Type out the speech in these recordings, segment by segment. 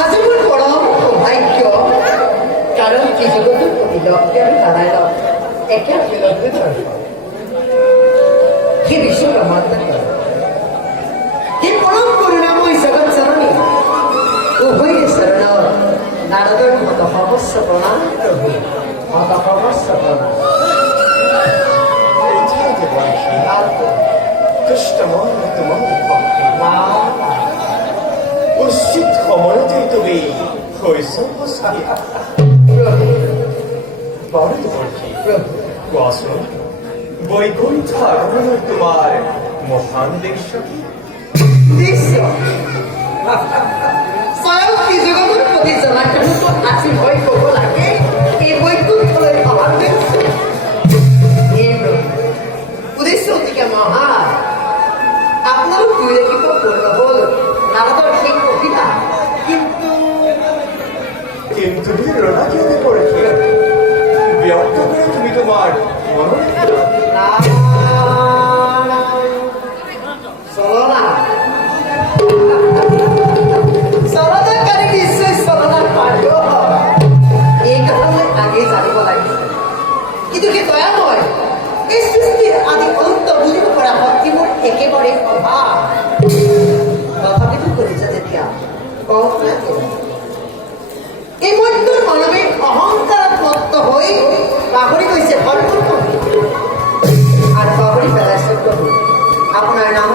আজীবন পরম সৌভাগ্য কারণ কি জগতের প্রতি লক্ষ্যের দাঁড়ায় একে বিলগ্ন হে বিশ্ব ব্রহ্মাণ্ড হে পরম করুণাময় জগৎ জননী উভয় শরণ নারদের মত সর্বস্ব প্রণাম প্রভু মত সর্বস্ব প্রণাম উচিত সময়তে তুমি হৈছ কোৱাচোন বৈকুণ্ঠ আগমনৰ তোমাৰ মহান দৃশ্য কি? স্বয়ং কি জগতৰ প্ৰতি জনাকৰণটো আজি হৈ ক'ব লাগে এই বৈকুণ্ঠলৈ অহাৰ উদ্দেশ্য অতিকে মহান আপোনালোক দুই লাগিব পূৰ্ণ হ'ল নাৰদৰ সেই কবিতা কিন্তু রোনা কেউ করেছিল ব্যর্থ করে তুমি তোমার মনে চলনাকারী নিশ্চয় চলনা পাৰ্য এই কথালৈ আগে জানিব লাগিব কিন্তু কি দয়াময় এই সৃষ্টিৰ আদি অন্ত বুজিব পৰা শক্তি মোৰ একেবাৰে অভাৱ তথাপিতো কৰিছে যেতিয়া কওক না এই মধ্যৰ মানৱে অহংকাৰত মত্ত হৈ পাহৰি গৈছে ভৰপূৰ আৰু পাহৰি পেলাইছে প্ৰভু আপোনাৰ নাম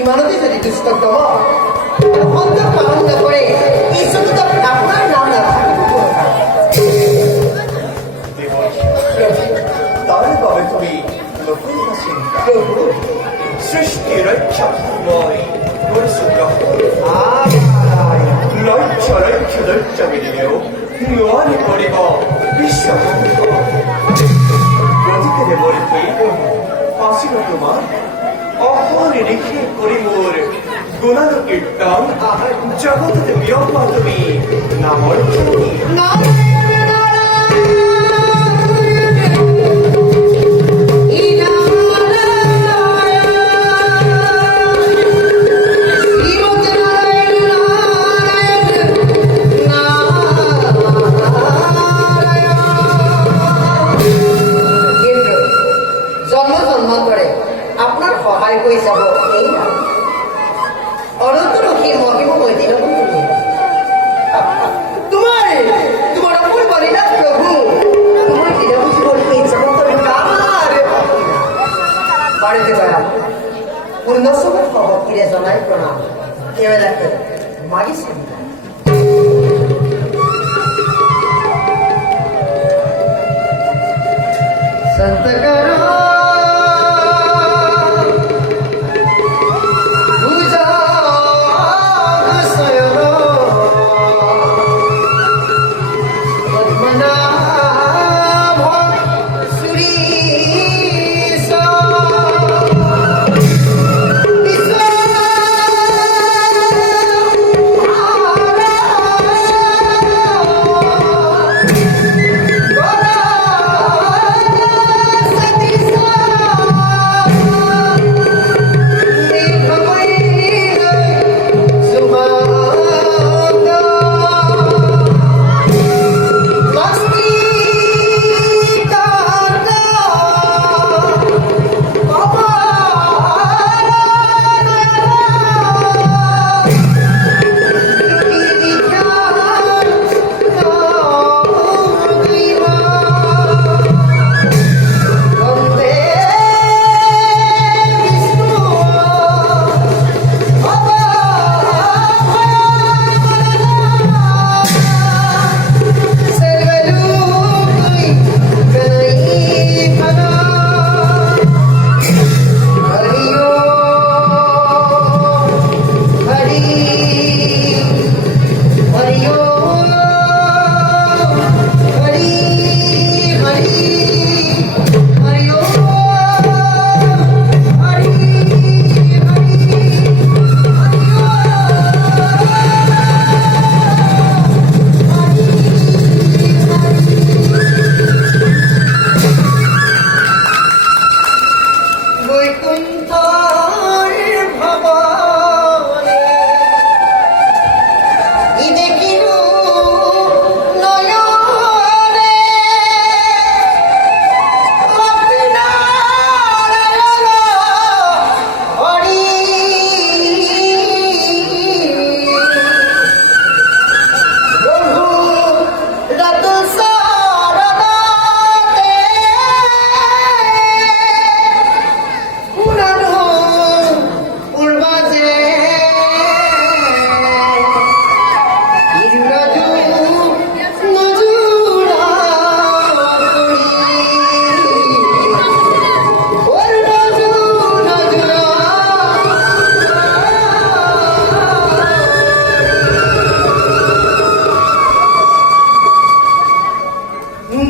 ইমানতে যদি দুষ্ট অহংক পালন নকৰে এই জগতত আপোনাৰ নাম নাথাকিব তার বাবে তুমি নতুন চিন্তা সৃষ্টি রক্ষা মই লক্ষ্য লক্ষ্য লক্ষ্য মিলিলেও নোৱাৰি কৰিব বিশ্ব গতিকে মৰিতে আছিল তোমাৰ অহৰি লিখি কৰি মোৰ গুণান কীৰ্তন জগততে বিয়পা তুমি নামৰ কৈ যাব এই নাম অনন্ত ৰখি মহিমময় দীনবন্ধু তোমাৰ অপূৰ বলিলা প্ৰভু তোমাৰ দীনবন্ধুৰ এই জগতৰ কামাৰ বাড়িতে বেড়া পূর্ণ সবার ভক্তিরে জনাই প্রণাম এবার দেখতে মাগিছেন संतकर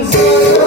Thank you.